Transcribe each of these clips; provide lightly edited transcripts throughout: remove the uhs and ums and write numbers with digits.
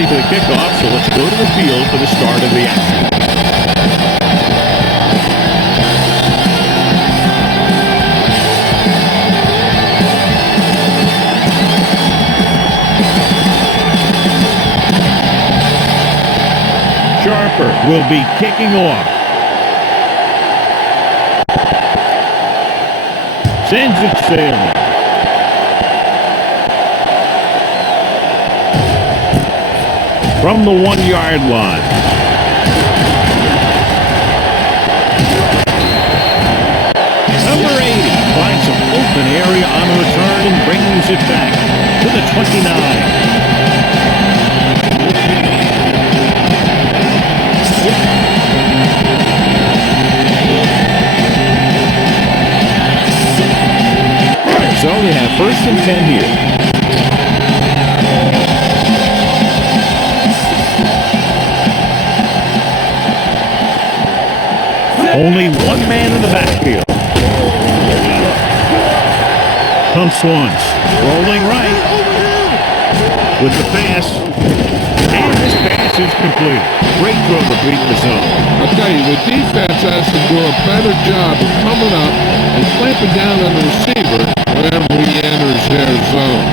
ready for the kickoff, so let's go to the field for the start of the action. Sharper will be kicking off. Sends it sailing. From the 1-yard line. Number 80 finds some open area on the return and brings it back to the 29. So they have 1st and 10 here. Only one man in the backfield. Pumps once. Rolling right. With the pass. And this pass is complete. Great throw to beat the zone. I'll tell you, the defense has to do a better job of coming up and clamping down on the receiver whenever he enters their zone.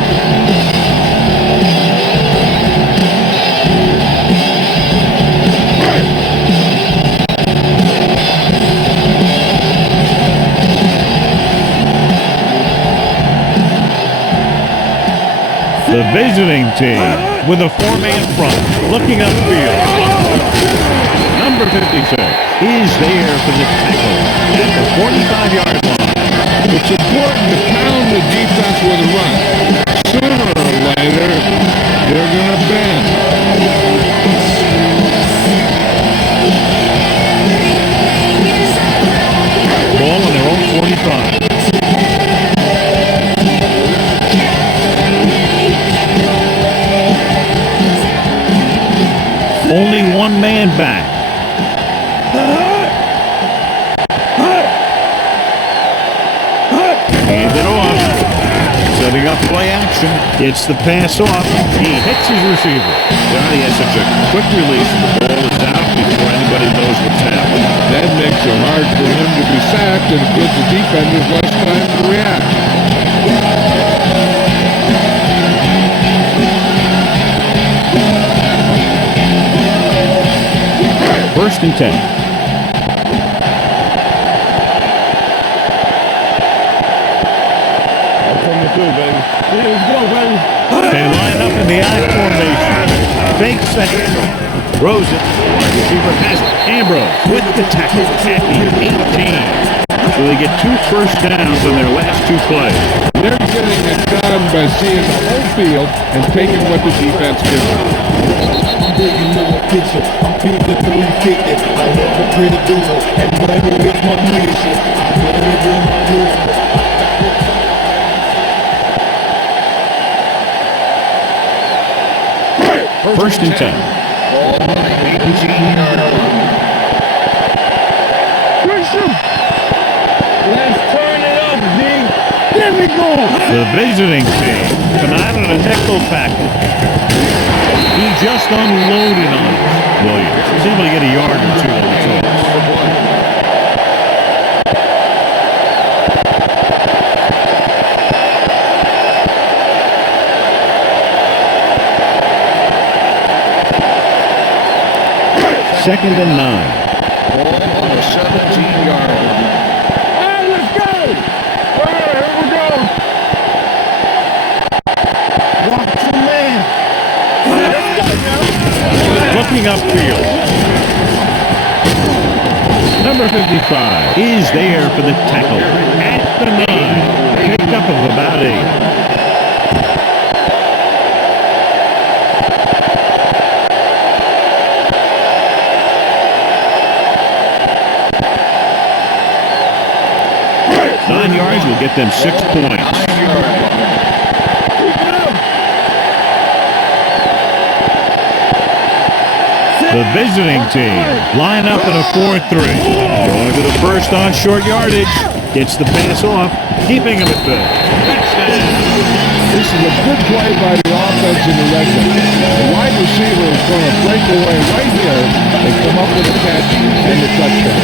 The visiting team with a 4-man front, looking upfield. Number 56 is there for the tackle at the 45-yard line. It's important to pound the defense with a run. Sooner or later, they're going to bend. Ball on their own 45. Only one man back. Hand it off. Setting up play action. Gets the pass off. He hits his receiver. Johnny has such a quick release. The ball is out before anybody knows what's happening. That makes it hard for him to be sacked and gives the defenders less time to react. 1st and 10. That's coming through, baby. Let's go, baby. They line up in the I formation. Fakes the handle. Throws it. Receiver pass. Ambrose with the tackle at the 18. So they get 2 first downs on their last 2 plays. They're getting it done by seeing the whole field and taking what the defense gives them. I'm digging in the picture. I'm feeling the 350. I love the pretty doodle. And money is my mission. I'm gonna do my mission. 1st and 10. Let's turn it up, Z. There we go. The visiting team come out in a nickel package. He just unloaded on Williams. He's able to get a yard or 2 on the toss. Second and 9. Ball on the 17-yard line. Hey, let's go! All right, here we go. Watch the man. Looking upfield. Number 55 is there for the tackle at the 9. Picked up of about 8. Yards will get them 6 points. The visiting team line up in a 4-3. Going to the first on short yardage. Gets the pass off, keeping him at 5. This is a good play by the offense. offense in the red zone. The wide receiver is going to break away right here and come up with a catch and the touchdown.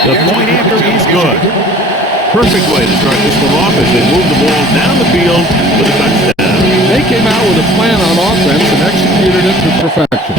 The point after is good. Perfect way to start this one off as they move the ball down the field with a touchdown. They came out with a plan on offense and executed it to perfection.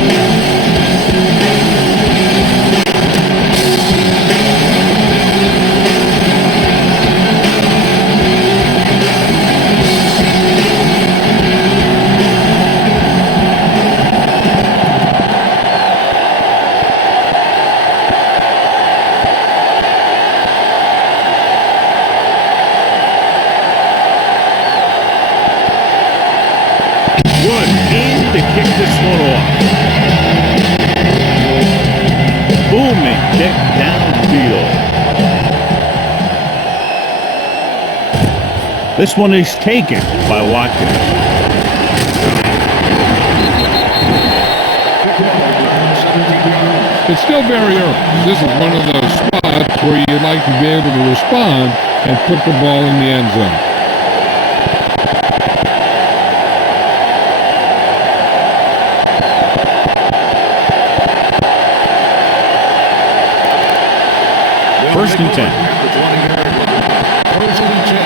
Wood in to kick this one off. Booming kick downfield. This one is taken by Watkins. It's still very early. This is one of those spots where you'd like to be able to respond and put the ball in the end zone. First and 10. First and 10.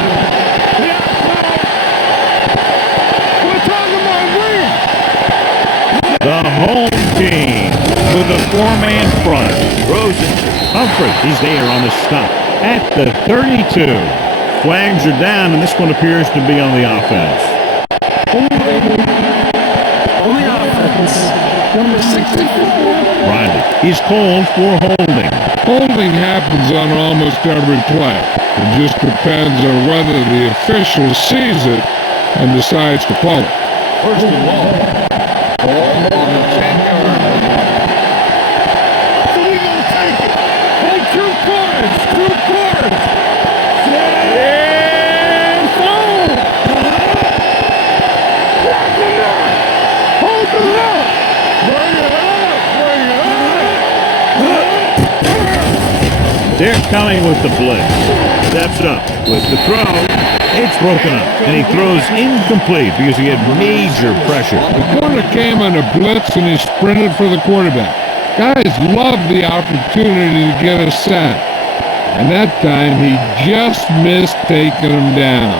The home team with a four-man front. Rosen, Humphrey, he's there on the stop at the 32. Flags are down, and this one appears to be on the offense. Number 64. Riley, he's called for holding. Holding happens on almost every play. It just depends on whether the official sees it and decides to call it. First and long. Ball on the 10-yard line. So we gonna take it. Hey, two cards. And foul. Hold it up. Bring it up. They're coming with the blitz. Steps up with the throw. It's broken up, and he throws incomplete because he had major pressure. The corner came on a blitz, and he sprinted for the quarterback. Guys love the opportunity to get a sack. And that time, he just missed taking him down.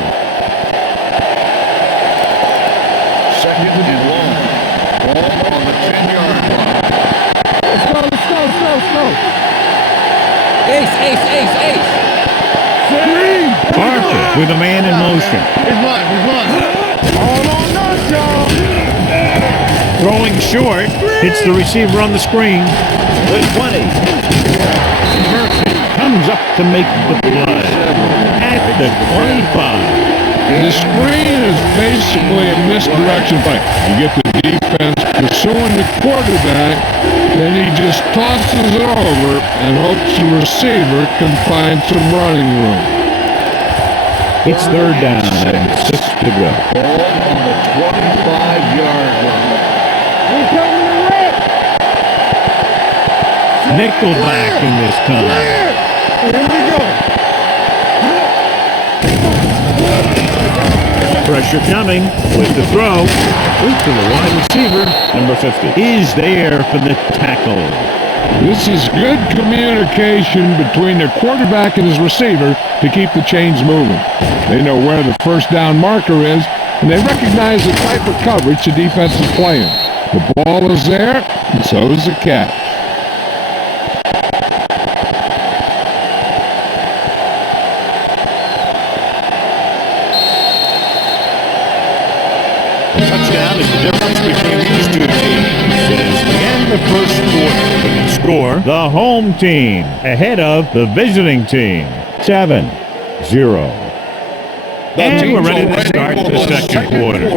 Second and long. Ball on the 10-yard line. Let's go. Ace. Parker with a man in motion. He's one. Hold on, knockdown. Throwing short. Hits the receiver on the screen. The 20. Murphy comes up to make the play. At the 25. The screen is basically a misdirection play. You get the defense pursuing the quarterback, then he just tosses it over and hopes the receiver can find some running room. It's third down and 6 to go. Ball on the 25-yard line. We're coming to red. Nickelback in this time. Here we go. Pressure coming with the throw. Out to the wide receiver. Number 50 is there for the tackle. This is good communication between the quarterback and his receiver to keep the chains moving. They know where the first down marker is, and they recognize the type of coverage the defense is playing. The ball is there, and so is the catch. Touchdown is the difference between these two teams. As we end the first quarter, score the home team ahead of the visiting team, 7-0. And we're ready to start the second quarter.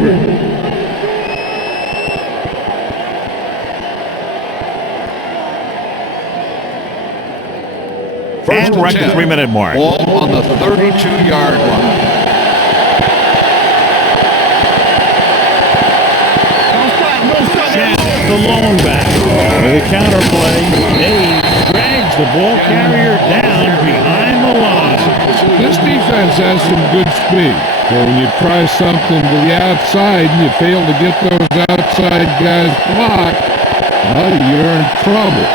And we're at the 3-minute mark. Ball on the 32-yard line. The long back. With a counterplay, Dave drags the ball carrier down behind the line. This defense has some good speed. So when you try something to the outside and you fail to get those outside guys blocked, well, you're in trouble.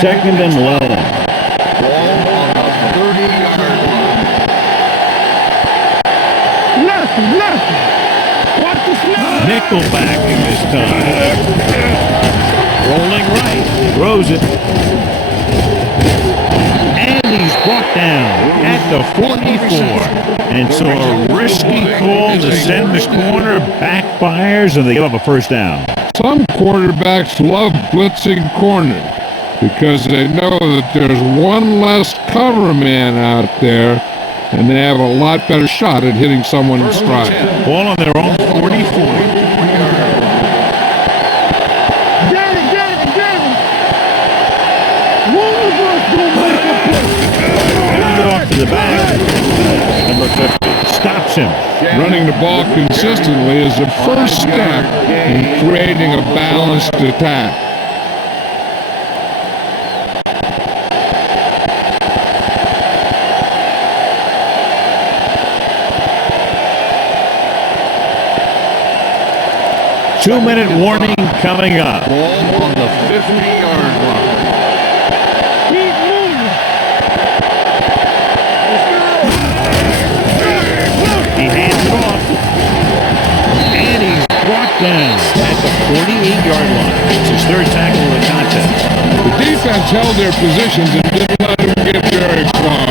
Second and 11. Ball on the 30-yard line. Nickelback in this time. Rolling right. Throws it. And he's brought down at the 44. And so a risky call to send the corner backfires, and they give up a first down. Some quarterbacks love blitzing corners because they know that there's one less cover man out there, and they have a lot better shot at hitting someone in stride. Ball on their own 44. Off to the back. Number 50 stops him. Running the ball consistently is the first step in creating a balanced attack. Two-minute warning coming up. Ball on the 50-yard line. He hands it off. And he's brought down at the 48-yard line. It's his third tackle of the contest. The defense held their positions and didn't let him get very far.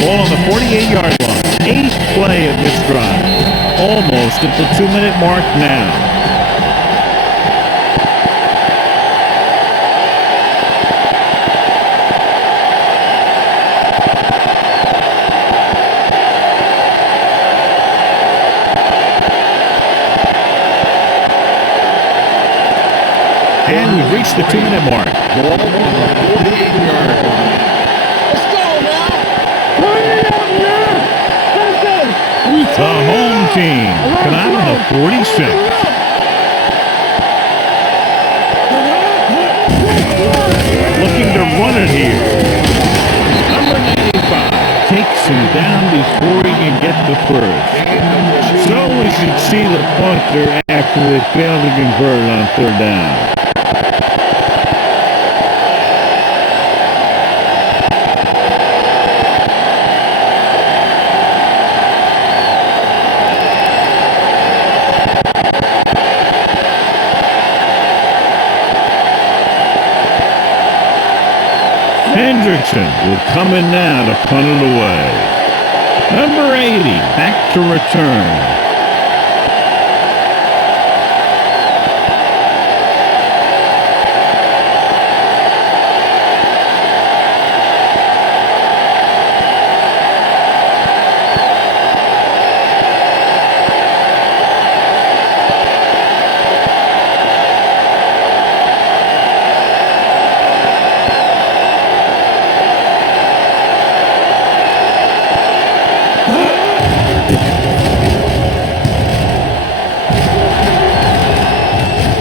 Ball on the 48-yard line. Eighth play of this drive. Almost at the 2-minute mark now. And we've reached the 2-minute mark. Ball on the 48-yard line. The home team come out on the 46. Looking to run it here. Number 95 takes him down before he can get the first. So we should see the punter after they fail to convert on third down. Hendrickson will come in now to punt it away. Number 80 back to return.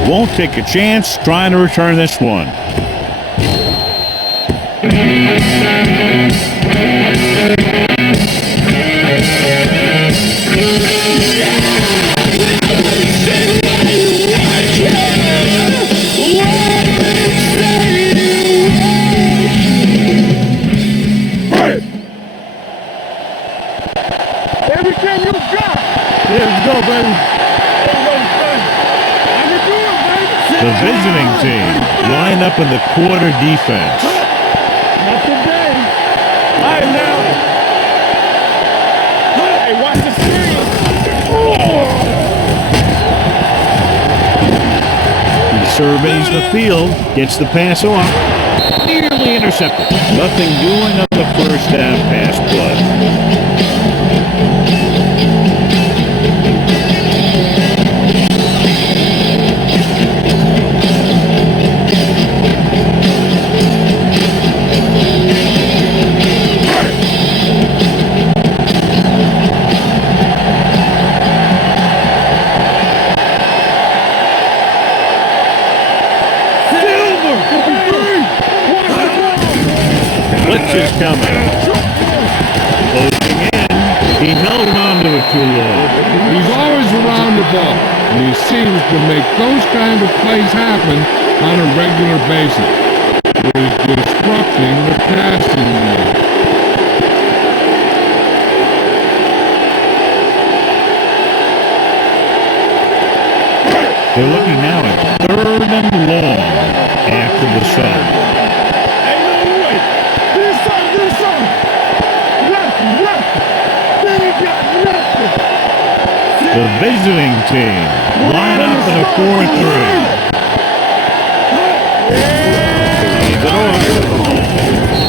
Won't take a chance trying to return this one. Everything you got. Let's go, baby. The visiting team line up in the quarter defense. Not today. All right, now. Hey, watch the screen. surveys the field, gets the pass off, nearly intercepted. Nothing doing on the first down pass play. Blitz is coming. Closing in. He held on to it too long. He's always around the ball, and he seems to make those kind of plays happen on a regular basis. He's disrupting the passing game. They're looking now at 3rd and long after the stop. The visiting team line up in a 4-3.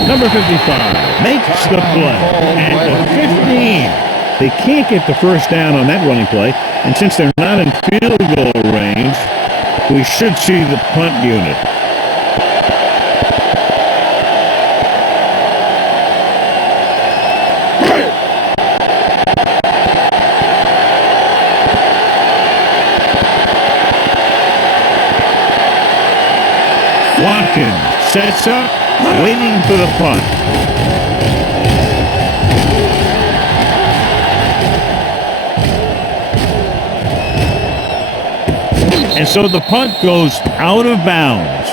Number 55 makes the play at the 15. They can't get the first down on that running play, and since they're not in field goal range, we should see the punt unit. Watkins sets up, waiting for the punt. And so the punt goes out of bounds.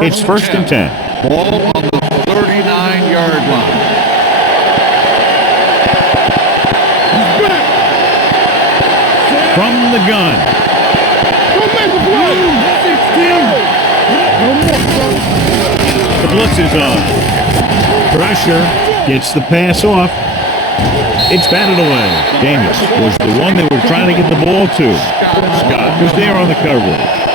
It's 1st and 10. Ball on the 39-yard line. From the gun. The blitz is on. Pressure gets the pass off. It's batted away. Daniels was the one they were trying to get the ball to. Scott was there on the coverage.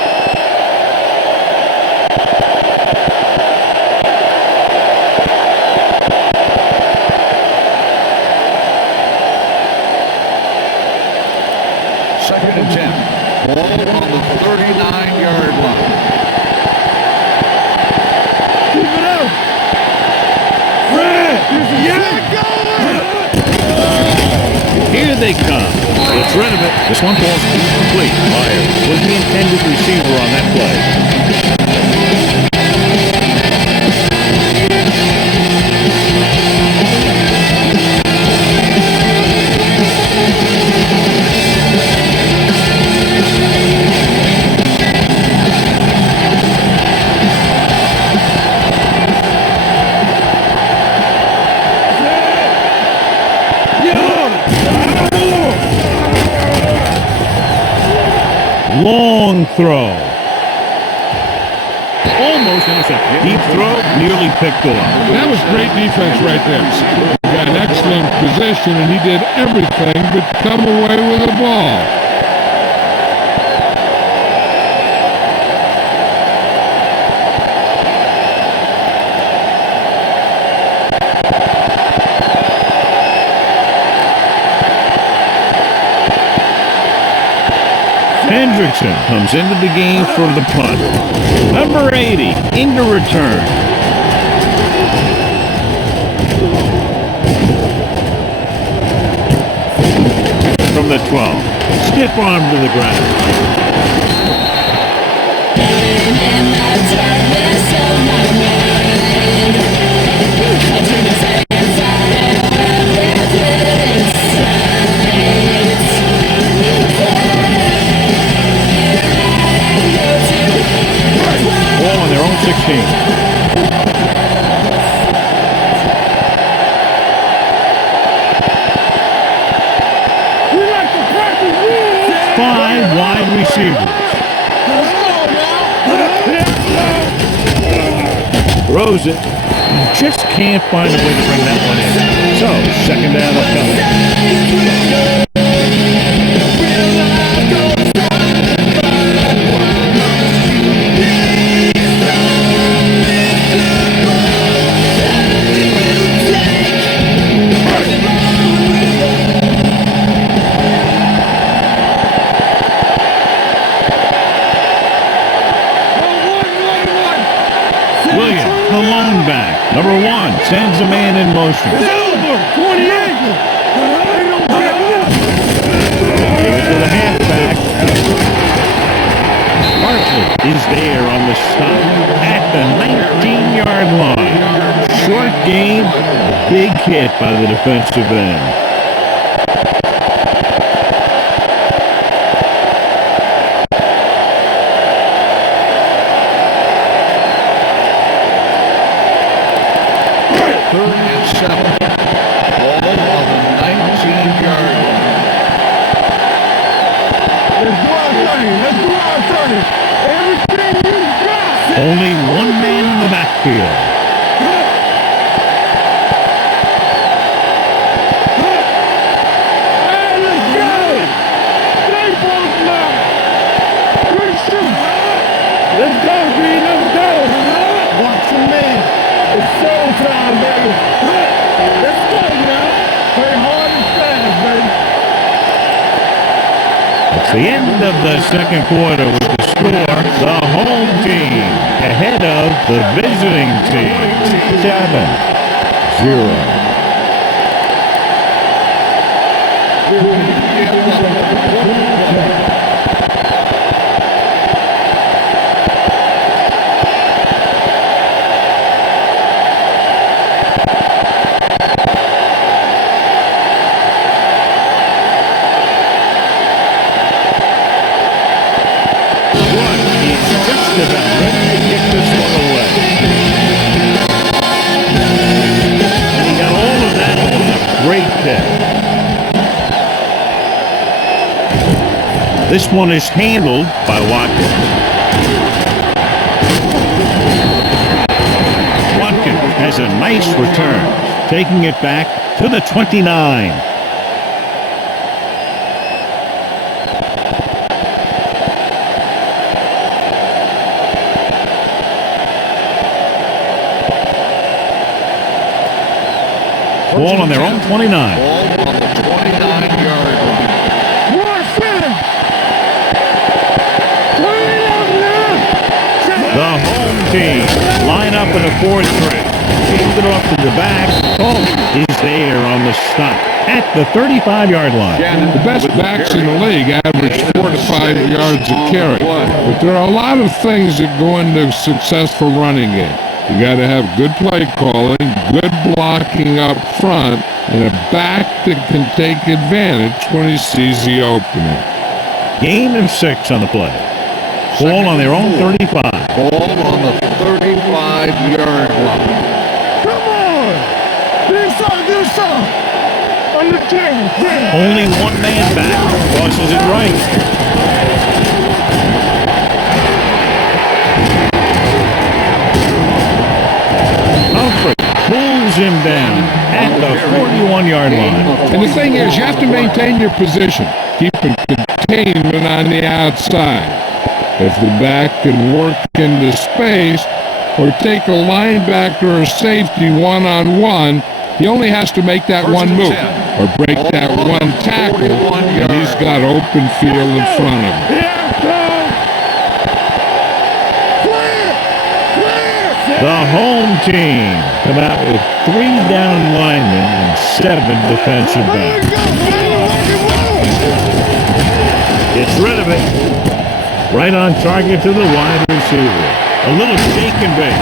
Ball on the 39-yard line. Keep it up. Fred, Here they come. It's Renegades. This one ball's incomplete. Myers was the intended receiver on that play. Long throw. Almost intercepted. Deep throw, nearly picked off. That was great defense right there. He got an excellent position, and he did everything but come away with the ball. Hendrickson comes into the game for the punt. Number 80 in the return. From the 12. Stiff arm to the ground. Ball on their own 16. Five wide receivers. Throws it. Just can't find a way to bring that one in. So, second down upcoming. Number one sends a man in motion. Take it to the halfback. Bartlett is there on the stop at the 19-yard line. Short game, big hit by the defensive end. Only one man in the backfield. Hey, let's go! Stay both now! Let's go, Green, let's go! Watch your man. It's showtime, baby. Let's go now. Play hard and fast, baby. It's the end of the second quarter with the score. The home team ahead of the visiting team. 7-0. This one is handled by Watkins. Watkins has a nice return, taking it back to the 29. Ball on their own 29. Ball on the 29-yard line. The home team line up in a 4-3. Hands it off to the back. Oh, is there on the stop at the 35-yard line. The best backs in the league average 4 to 5 yards a carry. But there are a lot of things that go into a successful running game. You got to have good play calling, good blocking up front, and a back that can take advantage when he sees the opening. Gain of 6 on the play. Ball on their own 35. Ball on the 35-yard line. Come on! Do something! On the 10. Only one man back. Crosses it right. Humphrey pulls him down at the 41-yard line. And the thing is, you have to maintain your position. Keeping containment on the outside. If the back can work into space or take a linebacker or safety one-on-one, he only has to make that one move or break that one tackle, and he's got open field in front of him. The home team come out with 3 down linemen and 7 defensive backs. Gets rid of it. Right on target to the wide receiver. A little shake and bake.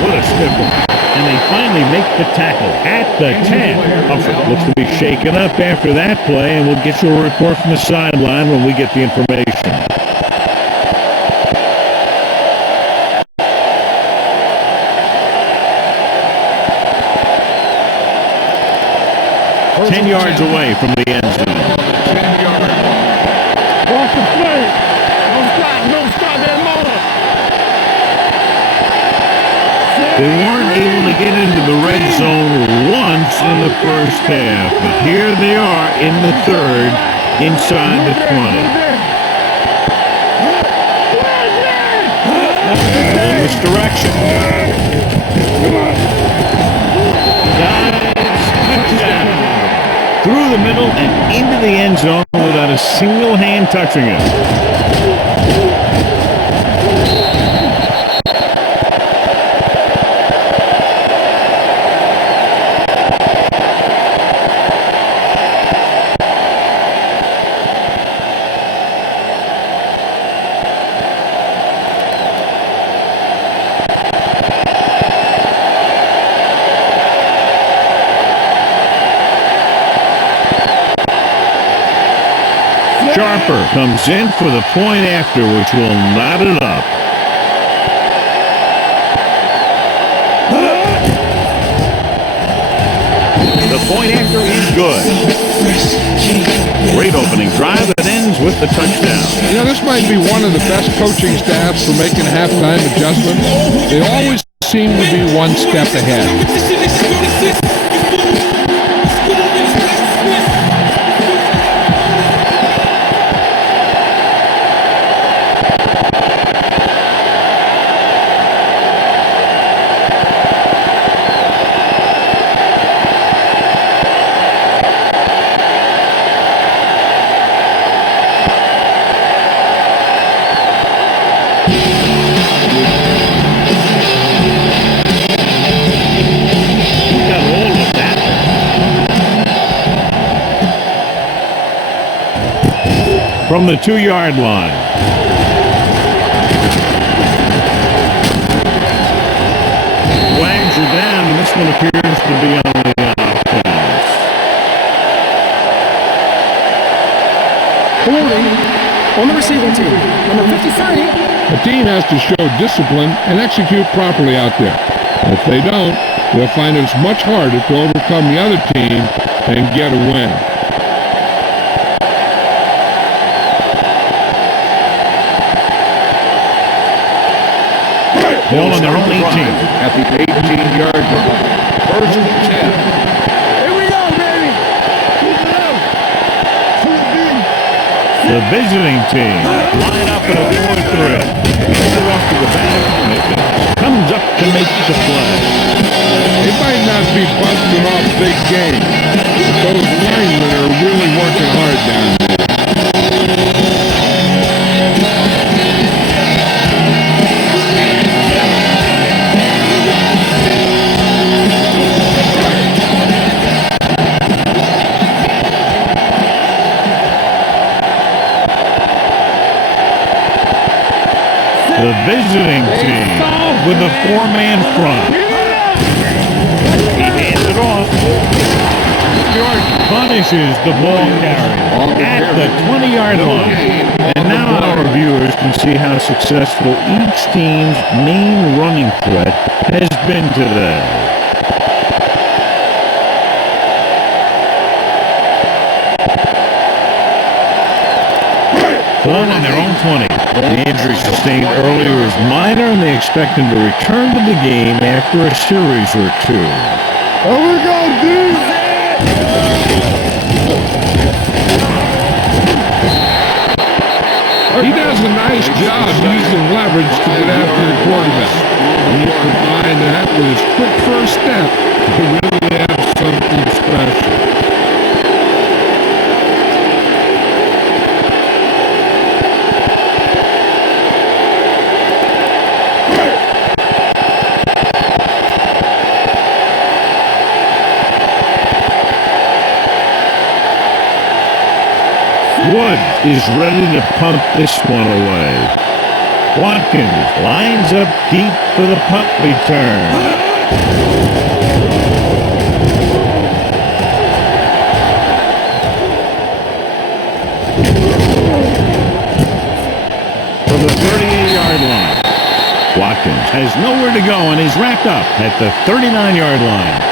What a stiff one. And they finally make the tackle at the 10. Humphrey looks to be shaken up after that play, and we'll get you a report from the sideline when we get the information. Ten yards away from the end zone. 10-yard line. Off the play. Don't stop that motor. They weren't able to get into the red zone once in the first half, but here they are in the third, inside the 20. In this direction. Touchdown. Through the middle and into the end zone without a single hand touching it. Sharper comes in for the point after, which will knot it up. The point after is good. Great opening drive that ends with the touchdown. You know, this might be one of the best coaching staffs for making halftime adjustments. They always seem to be one step ahead. From the 2-yard line. Wags are down, and this one appears to be on the offense. 40 on the receiving team. Number 53. A team has to show discipline and execute properly out there. If they don't, they'll find it's much harder to overcome the other team and get a win. Ball on their own 18. At the 18-yard line. First and 10. Here we go, baby. Keep it up. The visiting team line up at a 4-3. They're off to the back, and it comes up to make the play. They might not be busting off big games, but those linemen are really working hard down there. The visiting team with a 4-man front. He hands it off. George punishes the ball carrier at the 20-yard line. And now our viewers can see how successful each team's main running threat has been today. Ball on their own 20. The injury sustained earlier is minor, and they expect him to return to the game after a series or two. Here we go, dude! He does a nice job using leverage to get after the quarterback. And you combine that with his quick first step to really have something special. Wood is ready to punt this one away. Watkins lines up deep for the punt return. From the 38-yard line. Watkins has nowhere to go, and he's wrapped up at the 39-yard line.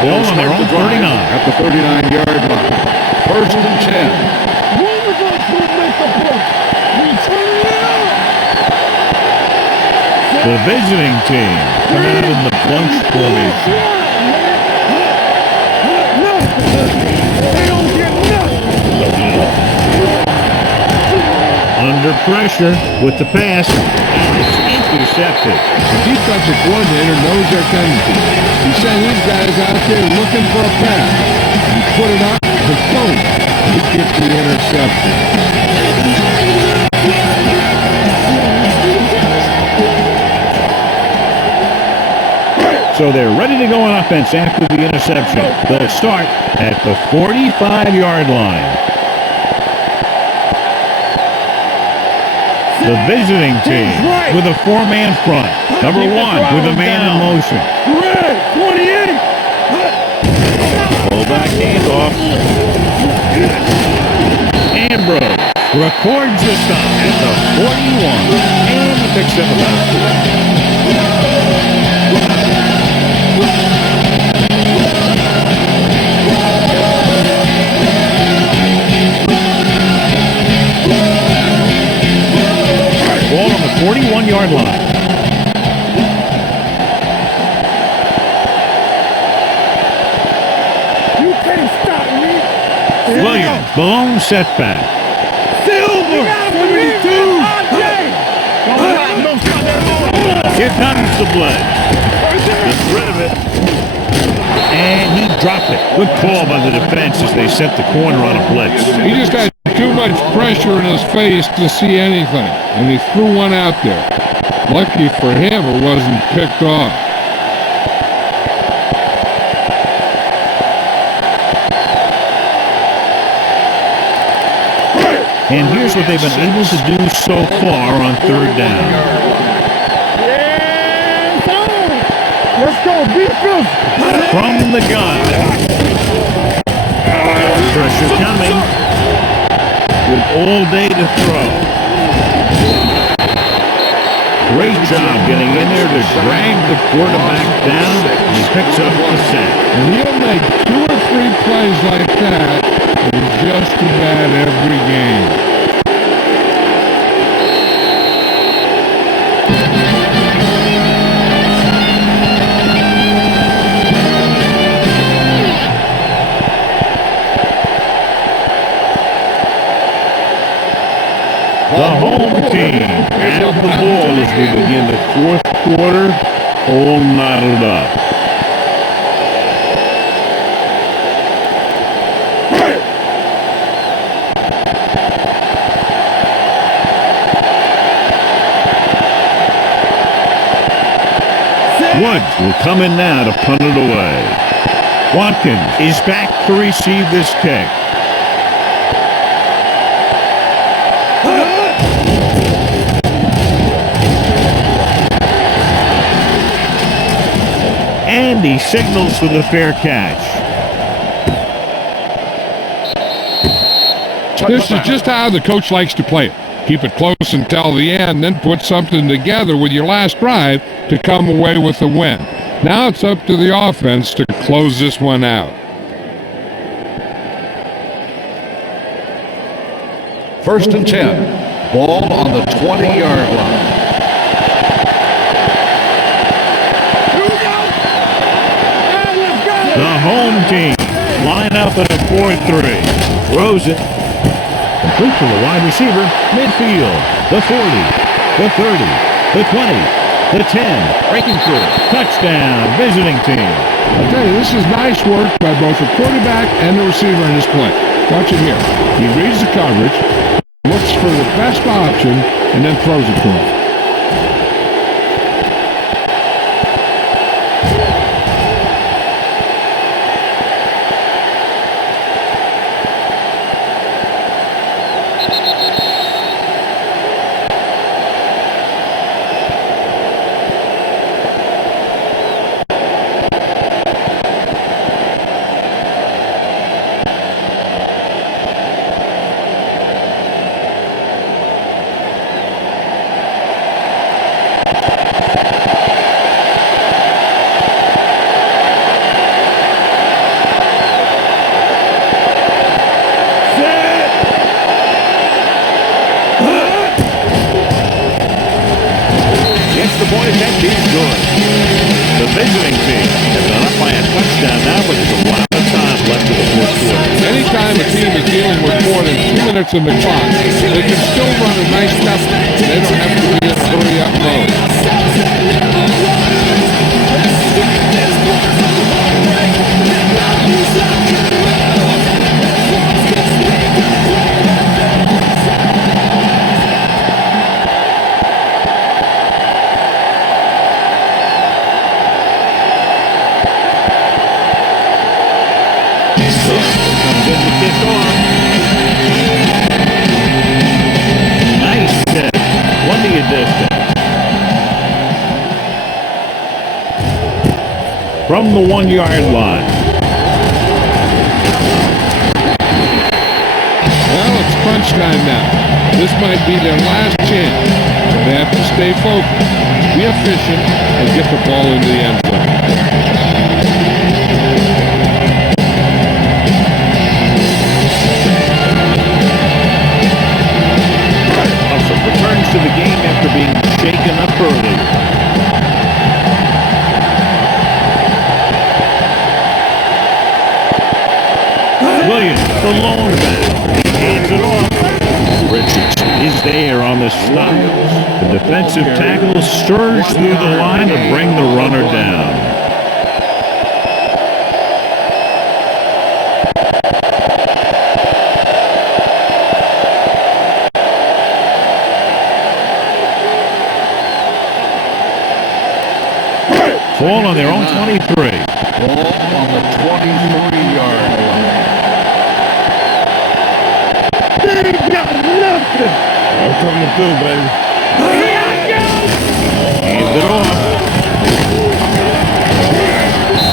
Ball ball on their own 39. At the 39-yard line. First and 10. One of us will make a play. We turn it up. The visiting team coming out in the bunch formation. No, they don't get nothing. Under pressure with the pass, and it's intercepted. The defensive coordinator knows their tendency. He sent his guys out there looking for a pass. He put it up, and boom, he gets the interception. So they're ready to go on offense after the interception. They'll start at the 45-yard line. The visiting team with a four-man front. Number one with a man in motion. Red, 28. Fullback handoff. Ambrose records the stop at the 41 and picks up about. Ball on the 41-yard line. You can't stop me. Williams, blown setback. Silver, 72. Here comes the blitz. Gets rid of it. And he dropped it. Good call by the defense as they set the corner on a blitz. He just had too much pressure in his face to see anything, and he threw one out there. Lucky for him, it wasn't picked off. And here's what they've been able to do so far on third down. Let's go, defense. From the gun. Pressure coming. With all day to throw. Great job getting in there to drag the quarterback down. He picks up the sack. And he'll make 2 or 3 plays like that in just about every game. The home team have the ball as we begin the fourth quarter, all knotted up. Woods will come in now to punt it away. Watkins is back to receive this kick. And he signals for the fair catch. This is just how the coach likes to play it. Keep it close until the end, then put something together with your last drive to come away with the win. Now it's up to the offense to close this one out. First and 10. Ball on the 20-yard line. The home team line up at a 4-3. Throws it. Complete to the wide receiver. Midfield. The 40. The 30. The 20. The 10. Breaking through. Touchdown. Visiting team. I'll tell you, this is nice work by both the quarterback and the receiver in this play. Watch it here. He reads the coverage, looks for the best option, and then throws it to him. boys, that is good. The visiting team has gone up by a touchdown now, but there's a lot of time left in the fourth quarter. Anytime a team is dealing with more than 2 minutes in the clock, they can still run a nice stuff. They don't have to be in a hurry-up mode. Comes in to kick off. Nice kick. Plenty of distance. From the 1-yard line. Well, it's crunch time now. This might be their last chance. They have to stay focused, be efficient, and get the ball into the end zone. Returns to the game after being shaken up early. Williams, the lone back. He hands it off. Richards is there on the stop. The defensive tackle surge through the line to bring the runner down. Ball on their own 23. Ball on the 23-yard line. They ain't got nothing. That's coming through, baby. Hands it off.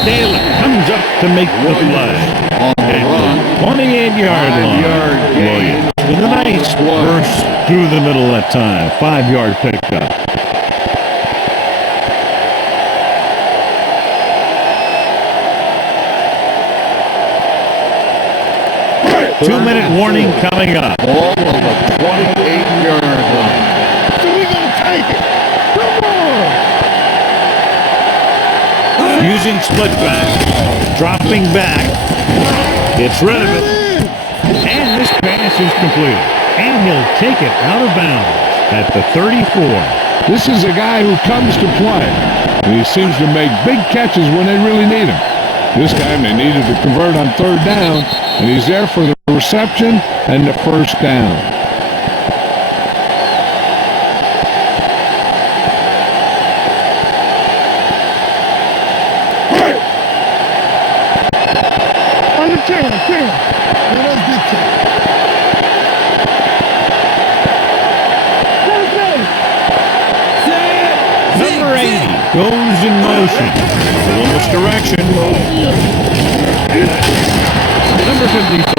Taylor comes up to make the play. On the run. 28-yard line. 5-yard gain. Williams with a nice burst through the middle that time. 5-yard pickup. 2-minute warning coming up. Ball on the 28-yard line. So we gonna take it. Come on. Using split back. Dropping back. Gets rid of it. And this pass is complete. And he'll take it out of bounds at the 34. This is a guy who comes to play. And he seems to make big catches when they really need him. This time they needed to convert on 3rd down, and he's there for the reception and the first down. On the 10. Let's get to it. Number 80 goes in motion. A little misdirection. Number 55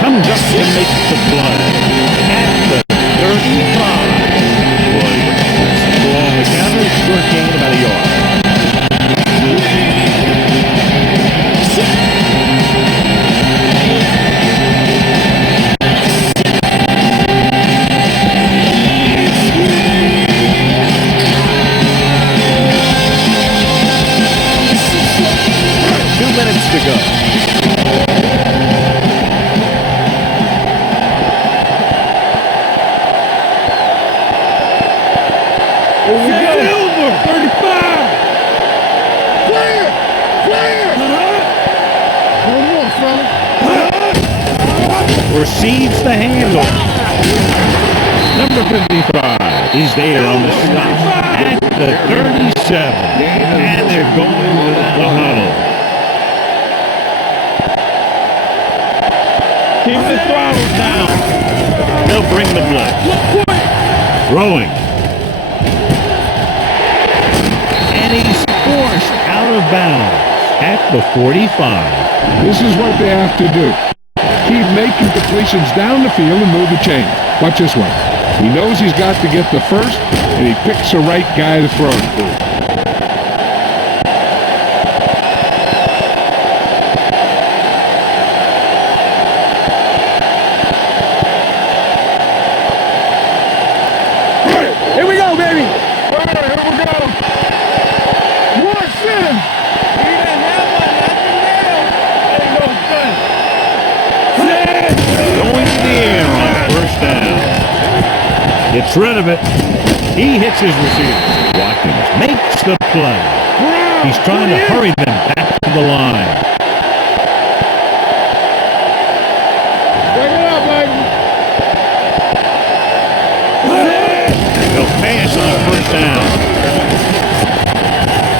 comes up to make the play. At the 35. Williams along the counter, short gain about a yard. To go. Here we go. Silver. 35. Clear. One more, fella. Receives the handle. Number 55 is there on the stop at the 37. And they're going with the huddle. Keep the throttle down. They'll bring the blitz. Throwing. And he's forced out of bounds at the 45. This is what they have to do. Keep making completions down the field and move the chain. Watch this one. He knows he's got to get the first, and he picks the right guy to throw it to. Here we go, baby. All right, here we go. Gets rid of it. He hits his receiver. Watkins makes the play. He's trying to hurry them back to the line. Bring it up, baby. They'll pass on first down.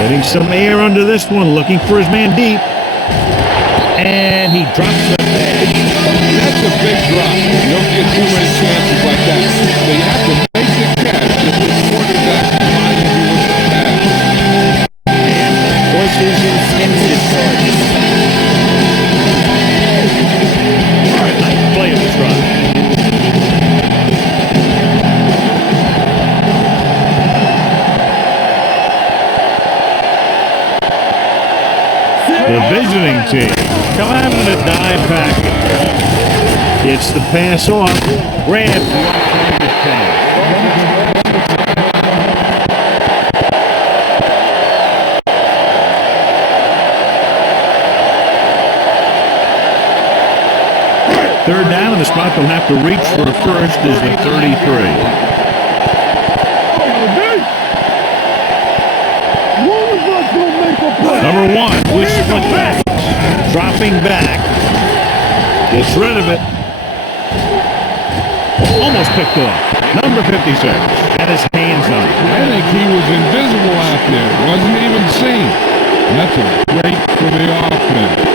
Getting some air under this one, looking for his man deep. And he drops the bag. That's a big drop. You don't get too many chances like that. So you have to make the catch if the quarterback reminds you with the pass. Horses intended targets. All right, nice play of this run. The visiting team come out in a dive package. Gets the pass off. Grabs the alternative pass. Third down, and the spot they'll have to reach for a first is the 33. Number one, with split back. Dropping back. Gets rid of it. Almost picked off. Number 56 had his hands on it. I think he was invisible out there. Wasn't even seen. That's a great for the offense.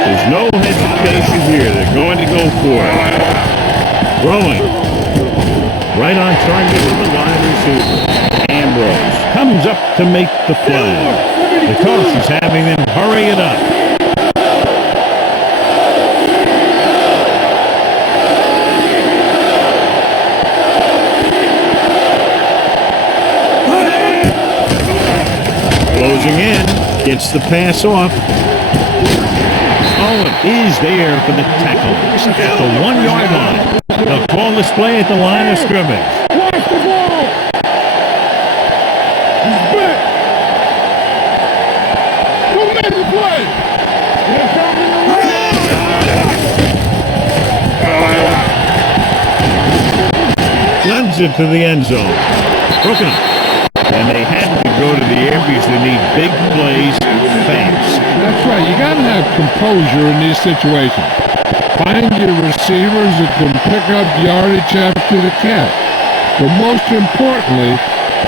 There's no hesitation here. They're going to go for it. Throwing. Right on target with the wide receiver. Ambrose comes up to make the play. The coach is having them hurry it up. Closing in. Gets the pass off. Owen is there for the tackle at the 1 yard line. They'll call this play at the line of scrimmage. Watch the ball. He's back. Who made the play? Runs it to the end zone. Broken up. And they had to go to the air because they need big plays fast. That's right. You got to have composure in these situations. Find your receivers that can pick up yardage after the catch. But most importantly,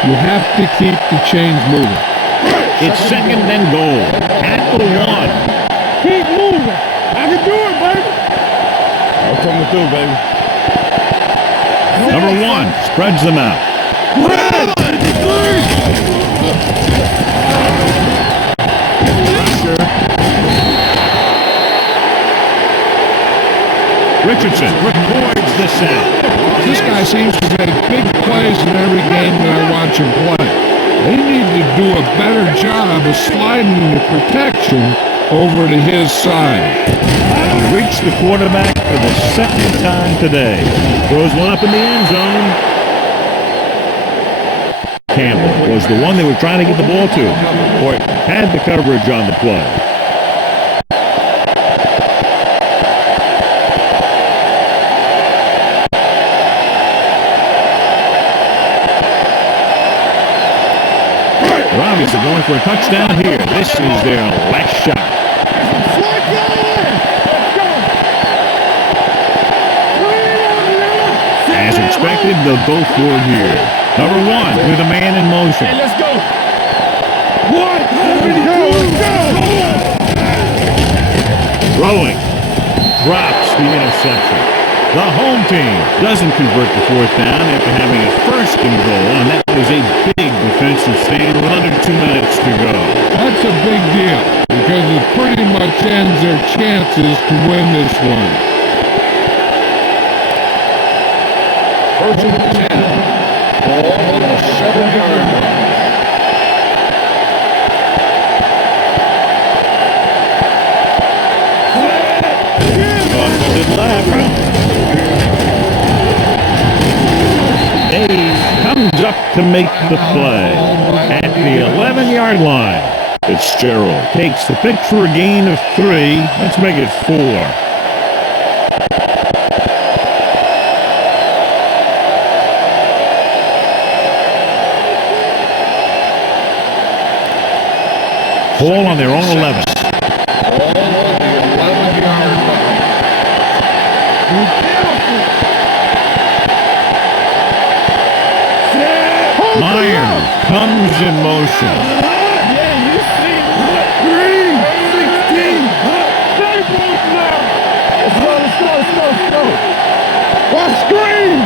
you have to keep the chains moving. It's second and goal. At the 1. Keep moving. I can do it, baby. I'm coming through, baby. Number 1 spreads them out. Richardson records the sack. This guy seems to make big plays in every game that I watch him play. They need to do a better job of sliding the protection over to his side. He reached the quarterback for the second time today. Throws one up in the end zone. Campbell was the one they were trying to get the ball to, or had the coverage on the play. They're obviously going for a touchdown here. This is their last shot. As expected, they'll go for it here. Number 1 with a man in motion. Hey, let's go. 1, 2, go. Throwing. Drops the interception. The home team doesn't convert the fourth down after having a first and goal, and that was a big defensive stand with under 2 minutes to go. That's a big deal because it pretty much ends their chances to win this one. First and 10. Ball on the 7-yard line. Tosses it left. struck to make the play. At the 11-yard line, Fitzgerald takes the pitch for a gain of 3. Let's make it 4. Ball on their own 11. Myers comes in motion. Yeah, you see what? 3, 16. Stay both now. Let's go. Watch screen.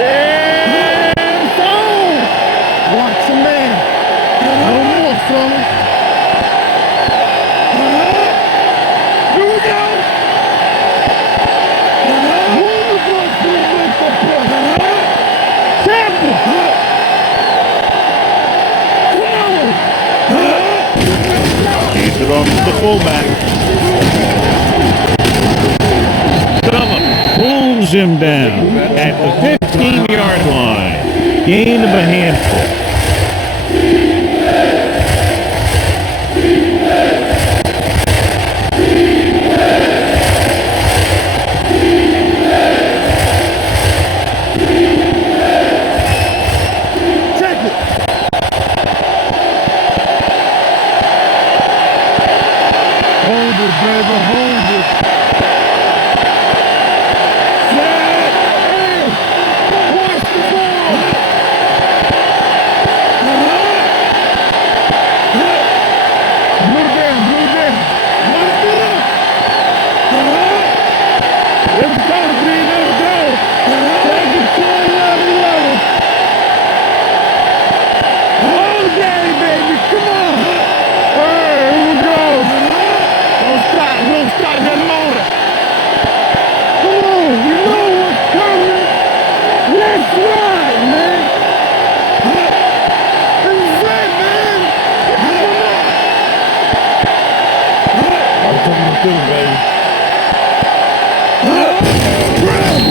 Yeah, so. Watch the man. No more, fellas. Here we go. Wonderful to make the play. Tampa. Hands it off to the fullback. Phillip pulls him down at the 15-yard line. Gain of a handful.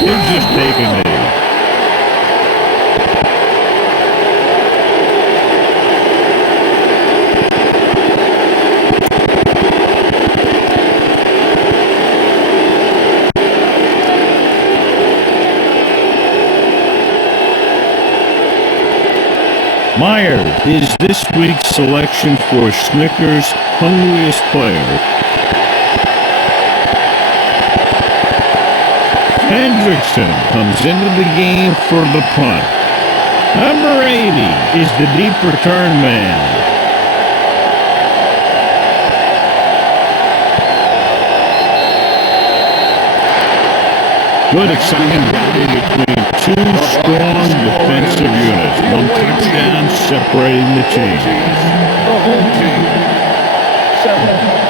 He's just taking it. Myers is this week's selection for Snickers' hungriest player. Hendrickson comes into the game for the punt. Number 80 is the deep return man. Good exciting battle between two strong defensive units. One touchdown separating the teams. The whole team. 7.